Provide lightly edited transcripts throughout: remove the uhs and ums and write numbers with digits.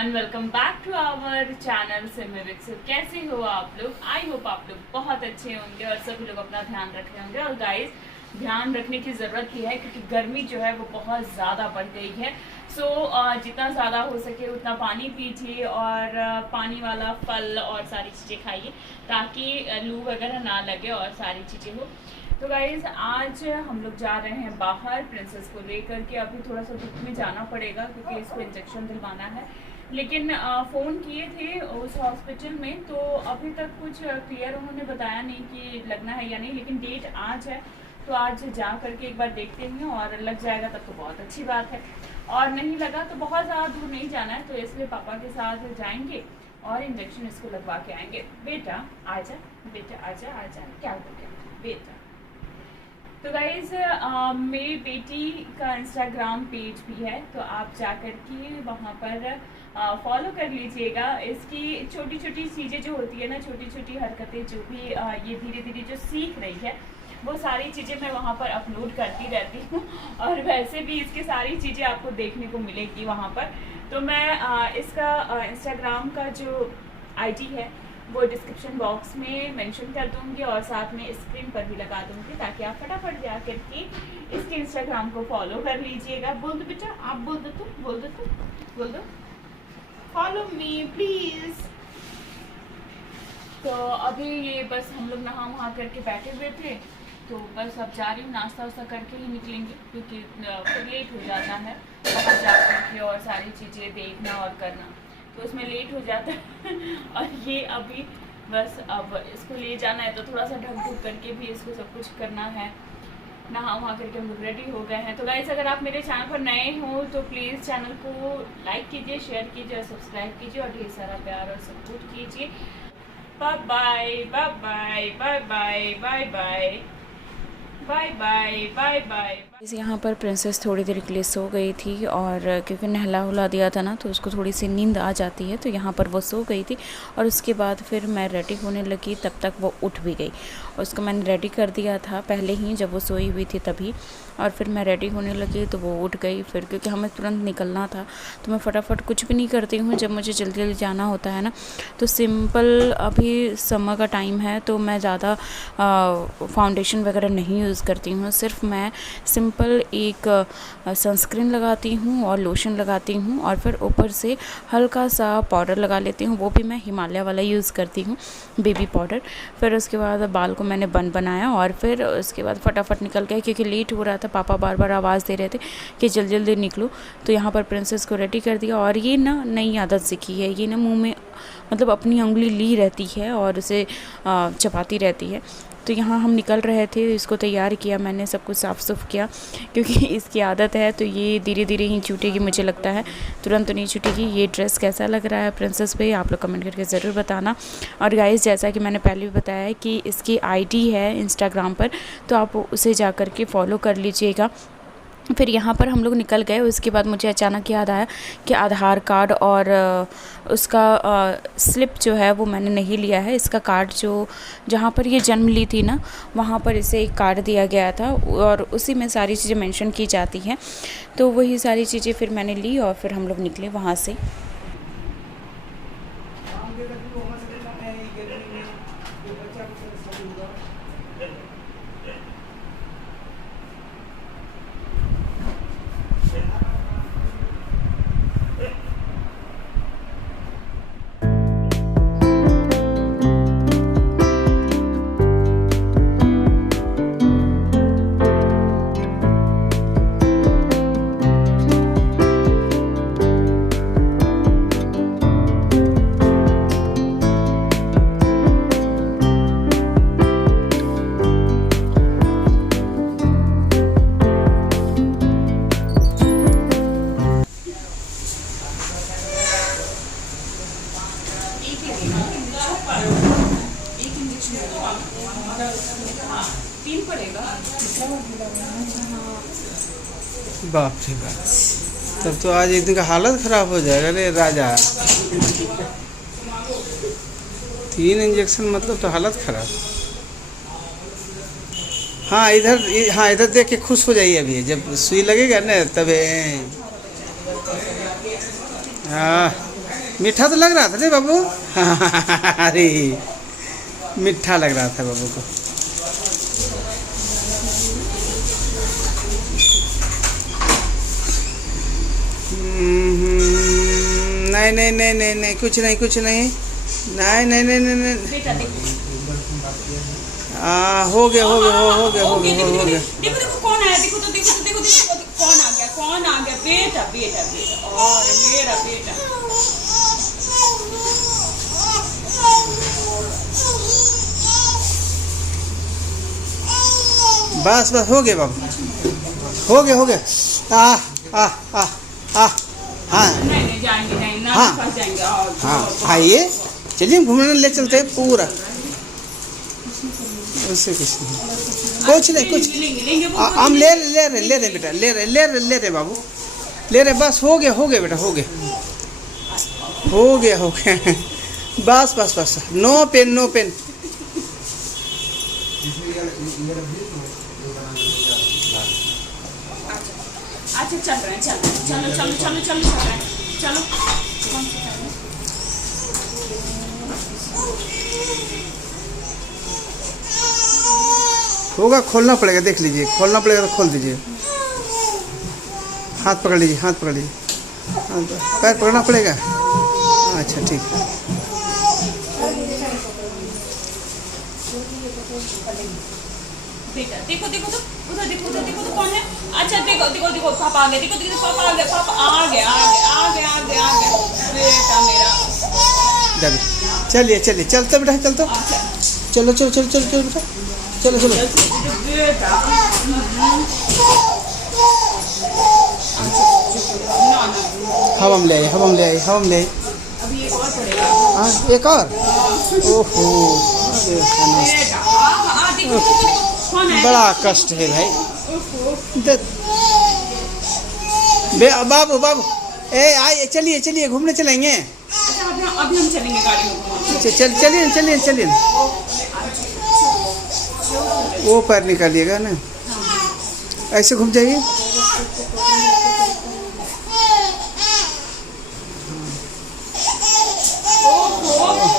Everyone, welcome back to our channel Simi Vikasit. कैसे हो आप लोग? आई होप आप लोग बहुत अच्छे होंगे और सभी लोग अपना ध्यान रख रहे होंगे। और गाइस, ध्यान रखने की ज़रूरत ही है क्योंकि गर्मी जो है वो बहुत ज़्यादा बढ़ गई है। जितना ज़्यादा हो सके उतना पानी पीजिए और पानी वाला फल और सारी चीज़ें खाइए ताकि लू वगैरह ना लगे और सारी चीज़ें हो। तो गाइज, आज हम लोग जा रहे हैं बाहर प्रिंसेस को लेकर के। अभी थोड़ा सा धूप में जाना पड़ेगा क्योंकि इसको इंजेक्शन दिलवाना है। लेकिन फ़ोन किए थे उस हॉस्पिटल में, तो अभी तक कुछ क्लियर उन्होंने बताया नहीं कि लगना है या नहीं। लेकिन डेट आज है, तो आज जा करके एक बार देखते हैं और लग जाएगा तब तो बहुत अच्छी बात है। और नहीं लगा तो बहुत ज़्यादा दूर नहीं जाना है, तो इसलिए पापा के साथ जाएंगे और इंजेक्शन इसको लगवा के आएंगे। बेटा आजा, बेटा आजा आजा, क्या हो गया बेटा? तो गाइज़, मेरी बेटी का इंस्टाग्राम पेज भी है, तो आप जाकर के वहाँ पर फॉलो कर लीजिएगा। इसकी छोटी छोटी चीज़ें जो होती है ना, छोटी छोटी हरकतें जो भी ये धीरे धीरे जो सीख रही है, वो सारी चीज़ें मैं वहाँ पर अपलोड करती रहती हूँ। और वैसे भी इसकी सारी चीज़ें आपको देखने को मिलेगी वहाँ पर। तो मैं इसका इंस्टाग्राम का जो आईडी है वो डिस्क्रिप्शन बॉक्स में मेंशन कर दूंगी और साथ में स्क्रीन पर भी लगा दूंगी ताकि आप फटाफट जा करके इसके इंस्टाग्राम को फॉलो कर लीजिएगा। बोल दो बेटा, आप बोल दो, तुम बोल दो, तुम बोल दो, फॉलो मी प्लीज़। तो अभी ये बस हम लोग नहा वहा करके बैठे हुए थे, तो बस अब जा रही हूँ, नाश्ता वास्ता करके ही निकलेंगे क्योंकि फिर लेट हो जाता है बाहर जा करके और सारी चीज़ें देखना और करना, तो उसमें लेट हो जाता है। और ये अभी बस अब इसको ले जाना है, तो थोड़ा सा ढक ढुक करके भी इसको सब कुछ करना है। नहा वहाँ करके हम लोग रेडी हो गए हैं। तो गाइस, अगर आप मेरे चैनल पर नए हो तो प्लीज़ चैनल को लाइक कीजिए, शेयर कीजिए और सब्सक्राइब कीजिए और ढेर सारा प्यार और सपोर्ट कीजिए। Bye bye bye bye bye bye bye bye bye bye bye bye. यहाँ पर प्रिंसेस थोड़ी देर के लिए सो गई थी और क्योंकि नहला हुला दिया था ना, तो उसको थोड़ी सी नींद आ जाती है, तो यहाँ पर वो सो गई थी। और उसके बाद फिर मैं रेडी होने लगी, तब तक वो उठ भी गई और उसको मैंने रेडी कर दिया था पहले ही, जब वो सोई हुई थी तभी। और फिर मैं रेडी होने लगी तो वो उठ गई। फिर क्योंकि हमें तुरंत निकलना था, तो मैं फटाफट कुछ भी नहीं करती हूँ जब मुझे जल्दी जल्दी जाना होता है ना। तो सिंपल, अभी समर का टाइम है तो मैं ज़्यादा फाउंडेशन वगैरह नहीं यूज़ करती हूँ। सिर्फ मैं सिंपल एक सनस्क्रीन लगाती हूँ और लोशन लगाती हूँ और फिर ऊपर से हल्का सा पाउडर लगा लेती हूँ, वो भी मैं हिमालय वाला यूज़ करती हूँ, बेबी पाउडर। फिर उसके बाद बाल को मैंने बन बनाया और फिर उसके बाद फटाफट निकल गया क्योंकि लेट हो रहा था। पापा बार बार आवाज़ दे रहे थे कि जल्दी जल्दी निकलो। तो यहाँ पर प्रिंसेस को रेडी कर दिया। और ये ना नई आदत सीखी है, ये ना मुँह में मतलब अपनी उंगली ली रहती है और उसे चबाती रहती है। तो यहाँ हम निकल रहे थे, इसको तैयार किया मैंने, सब कुछ साफ़ सुफ किया क्योंकि इसकी आदत है, तो ये धीरे धीरे ही छूटेगी मुझे लगता है, तुरंत तो नहीं छूटेगी। ये ड्रेस कैसा लग रहा है प्रिंसेस पे, आप लोग कमेंट करके ज़रूर बताना। और गाइस, जैसा कि मैंने पहले भी बताया है कि इसकी आईडी है इंस्टाग्राम पर, तो आप उसे जा कर के फॉलो कर लीजिएगा। फिर यहाँ पर हम लोग निकल गए। उसके बाद मुझे अचानक याद आया कि आधार कार्ड और उसका स्लिप जो है वो मैंने नहीं लिया है। इसका कार्ड जो जहाँ पर ये जन्म ली थी ना, वहाँ पर इसे एक कार्ड दिया गया था और उसी में सारी चीज़ें मेंशन की जाती हैं। तो वही सारी चीज़ें फिर मैंने ली और फिर हम लोग निकले वहाँ से। बाप रे बाप, तब तो आज एक दिन का हालत खराब हो जाएगा रे राजा। 3 इंजेक्शन मतलब तो हालत खराब। हाँ इधर देख के खुश हो जाइए। अभी जब सुई लगेगा ना तब हाँ मीठा तो लग रहा था रे बाबू। अरे मीठा लग रहा था बाबू को। नहीं नहीं नहीं नहीं नहीं, कुछ नहीं कुछ नहीं, नहीं नहीं नहीं नहीं नहीं। बेटा देखो, हो गया हो गया हो गया हो गया हो गया। देखो देखो कौन आया, देखो तो देखो तो देखो देखो कौन आ गया, कौन आ गया। बेटा बेटा बेटा, और मेरा बेटा। बस बस हो गया बाबू, हो गया हो गया। आ आ आ आ हाँ नहीं नहीं जाएंगे, नहीं ना हाँ। फंस जाएंगे। हाँ आइए, चलिए घूमने ले चलते हैं पूरा। उससे कुछ नहीं, कुछ नहीं कुछ। लेंगे लेंगे वो हम ले रहे बेटा, ले रहे बाबू, ले रहे। बस हो गया बेटा, हो गया। बस बस बस, नो पेन नो पेन। अच्छा चल रहे हैं, चलो चलो चलो चलो चल रहे हैं, चलो। होगा, खोलना पड़ेगा, देख लीजिए, खोलना पड़ेगा तो खोल दीजिए। हाथ पकड़ लीजिए, हाथ पकड़ लीजिए, पैर पकड़ना पड़ेगा। अच्छा ठीक है। बेटा देखो देखो तो, उधर देखो, उधर देखो तो कौन है। अच्छा देखो देखो देखो, पापा आ गए, देखो देखो पापा आ गए, पापा आ गए आ गए आ गए आ गए आ गए। बेटा मेरा, चलिए चलिए, चलते बेटा, चलते। चलो चलो चलो चलो चलो बेटा, चलो चलो। बेटा ना ना, हम ले आए, हम ले आए, हम ले आए। अभी एक और पड़ेगा। हाँ एक और। ओहो बेटा देखो कौन है। बड़ा कष्ट है भाई। बाबू बाबू, आइए, चलिए चलिए, घूमने चलेंगे। अच्छा अभी हम चलेंगे गाड़ी में। चलिए चलिए चलिए। वो पैर निकालिएगा ना, ऐसे घूम जाइए।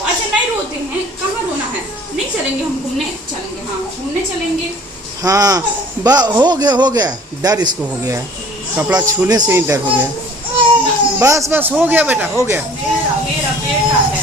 अच्छा नहीं रोते हैं, कहाँ रोना है। नहीं चलेंगे हम घूमने, चलेंगे हाँ घूमने चलेंगे। हाँ हो गया डर, इसको हो गया, कपड़ा छूने से ही डर हो गया। बस बस हो गया बेटा, हो गया। मेरा बेटा है।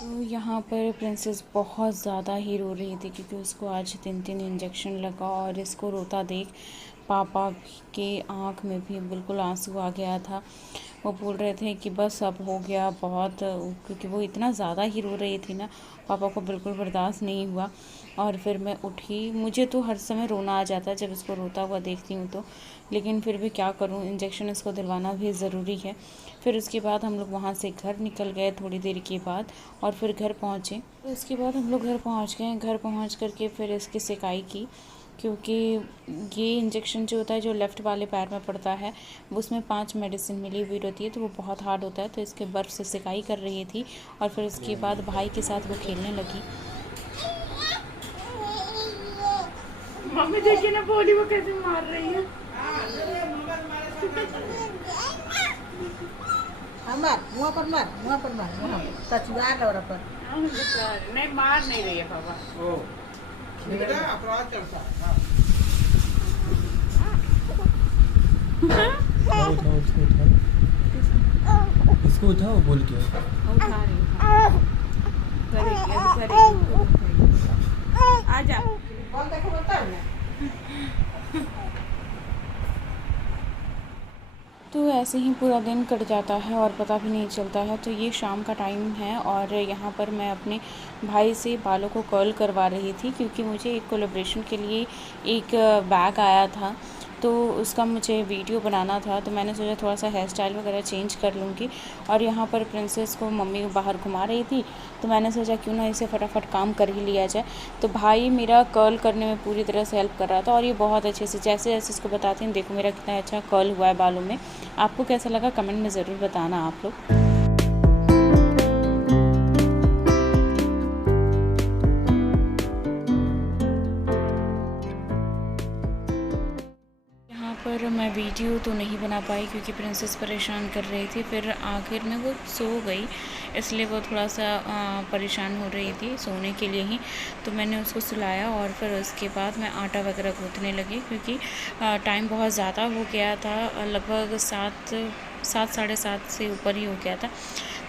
तो यहाँ पर प्रिंसेस बहुत ज़्यादा ही रो रही थी क्योंकि उसको आज 3 इंजेक्शन लगा और इसको रोता देख पापा के आँख में भी बिल्कुल आंसू आ गया था। वो बोल रहे थे कि बस अब हो गया बहुत, क्योंकि वो इतना ज़्यादा ही रो रही थी ना, पापा को बिल्कुल बर्दाश्त नहीं हुआ। और फिर मैं उठी, मुझे तो हर समय रोना आ जाता है जब इसको रोता हुआ देखती हूँ तो, लेकिन फिर भी क्या करूँ, इंजेक्शन इसको दिलवाना भी ज़रूरी है। फिर उसके बाद हम लोग वहाँ से घर निकल गए थोड़ी देर के बाद और फिर घर पहुँचे। तो उसके बाद हम लोग घर पहुँच गए, घर पहुँच करके फिर इसकी सिकाई की, क्योंकि ये इंजेक्शन जो होता है जो लेफ़्ट वाले पैर में पड़ता है उसमें 5 मेडिसिन मिली हुई रहती है, तो वो बहुत हार्ड होता है। तो इसके बर्फ़ से सिकाई कर रही थी और फिर उसके बाद भाई के साथ वो खेलने लगी। मम्मी देखिए ना, बोली वो कैसे मार रही है। मुँह पर मार तचुआ लौरा पर। नहीं मार नहीं रही है पापा। इसको उठाओ बोल के। उठा रही हूँ, आजा। तो ऐसे ही पूरा दिन कट जाता है और पता भी नहीं चलता है। तो ये शाम का टाइम है और यहाँ पर मैं अपने भाई से बालों को कर्ल करवा रही थी, क्योंकि मुझे एक कोलैबोरेशन के लिए एक बैग आया था, तो उसका मुझे वीडियो बनाना था। तो मैंने सोचा थोड़ा सा हेयर स्टाइल वगैरह चेंज कर लूँगी। और यहाँ पर प्रिंसेस को मम्मी बाहर घुमा रही थी, तो मैंने सोचा क्यों ना इसे फटाफट काम कर ही लिया जाए। तो भाई मेरा कर्ल करने में पूरी तरह से हेल्प कर रहा था और ये बहुत अच्छे से, जैसे जैसे इसको बताती हूँ, देखो मेरा कितना अच्छा कर्ल हुआ है बालों में। आपको कैसा लगा कमेंट में ज़रूर बताना आप लोग। पर मैं वीडियो तो नहीं बना पाई क्योंकि प्रिंसेस परेशान कर रही थी। फिर आखिर में वो सो गई, इसलिए वो थोड़ा सा परेशान हो रही थी सोने के लिए ही, तो मैंने उसको सुलाया और फिर उसके बाद मैं आटा वगैरह गूँथने लगी क्योंकि टाइम बहुत ज़्यादा हो गया था, लगभग 7 साढ़े 7 से ऊपर ही हो गया था।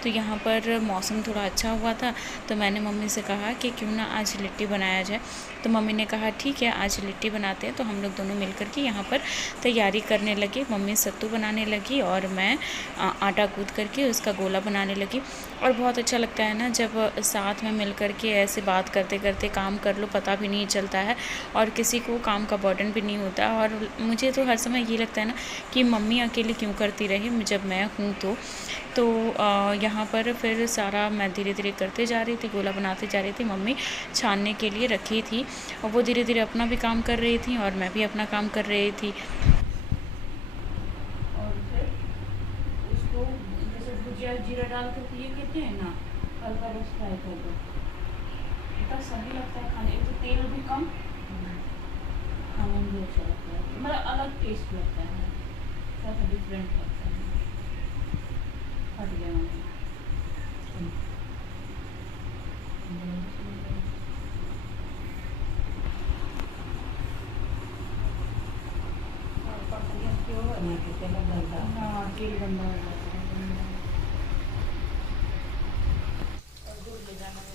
तो यहाँ पर मौसम थोड़ा अच्छा हुआ था, तो मैंने मम्मी से कहा कि क्यों ना आज लिट्टी बनाया जाए। तो मम्मी ने कहा ठीक है आज लिट्टी बनाते हैं। तो हम लोग दोनों मिलकर के यहाँ पर तैयारी करने लगे। मम्मी सत्तू बनाने लगी और मैं आटा गूँथ करके उसका गोला बनाने लगी। और बहुत अच्छा लगता है ना जब साथ में मिल कर के ऐसे बात करते करते काम कर लो, पता भी नहीं चलता है और किसी को काम का बर्डन भी नहीं होता। और मुझे तो हर समय ये लगता है ना कि मम्मी अकेले क्यों करती रही जब मैं हूँ। तो यहाँ पर फिर सारा मैं धीरे धीरे करते जा रही थी, गोला बनाते जा रही थी। मम्मी छानने के लिए रखी थी और वो धीरे धीरे अपना भी काम कर रही थी और मैं भी अपना काम कर रही थी। और फिर उसको जैसे भुजिया जीरा डाल कर ये कहते हैं ना, हल्का रोस्ट फ्राई कर दो, इतना सही लगता है खाने में। तो तेल भी कम, खाने में भी अच्छा लगता है, मतलब अलग टेस्ट लगता है, थोड़ा सा डिफरेंट लगता है। हट गया हाँ तेल गंदा हो जाता है। और दूर ले जाना है।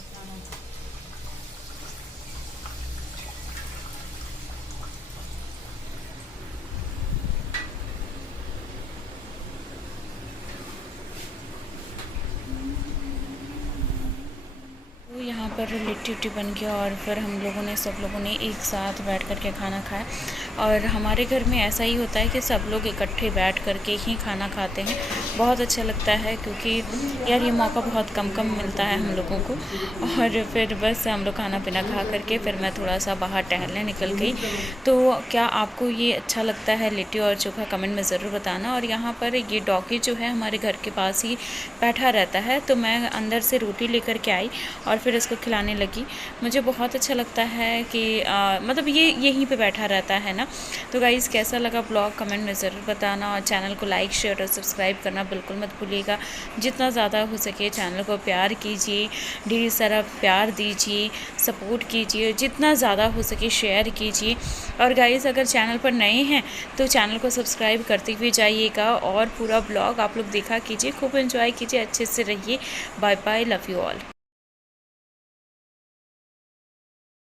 यहाँ पर लिट्टी उट्टी बन गया और फिर हम लोगों ने सब लोगों ने एक साथ बैठ कर के खाना खाया। और हमारे घर में ऐसा ही होता है कि सब लोग इकट्ठे बैठ कर के ही खाना खाते हैं। बहुत अच्छा लगता है क्योंकि यार ये मौका बहुत कम मिलता है हम लोगों को। और फिर बस हम लोग खाना पीना खा करके फिर मैं थोड़ा सा बाहर टहलने निकल गई। तो क्या आपको ये अच्छा लगता है लिट्टी और चोखा, कमेंट में ज़रूर बताना। और यहाँ पर ये डॉगी जो है हमारे घर के पास ही बैठा रहता है, तो मैं अंदर से रोटी लेकर के आई और फिर इसको खिलाने लगी। मुझे बहुत अच्छा लगता है कि मतलब ये यहीं पे बैठा रहता है ना। तो गाइज़ कैसा लगा ब्लॉग कमेंट में ज़रूर बताना और चैनल को लाइक शेयर और सब्सक्राइब करना बिल्कुल मत भूलिएगा। जितना ज़्यादा हो सके चैनल को प्यार कीजिए, ढेर सारा प्यार दीजिए, सपोर्ट कीजिए, जितना ज़्यादा हो सके शेयर कीजिए। और गाइज़ अगर चैनल पर नए हैं तो चैनल को सब्सक्राइब करते हुए जाइएगा और पूरा ब्लॉग आप लोग देखा कीजिए, खूब एंजॉय कीजिए, अच्छे से रहिए। Bye bye, love you all.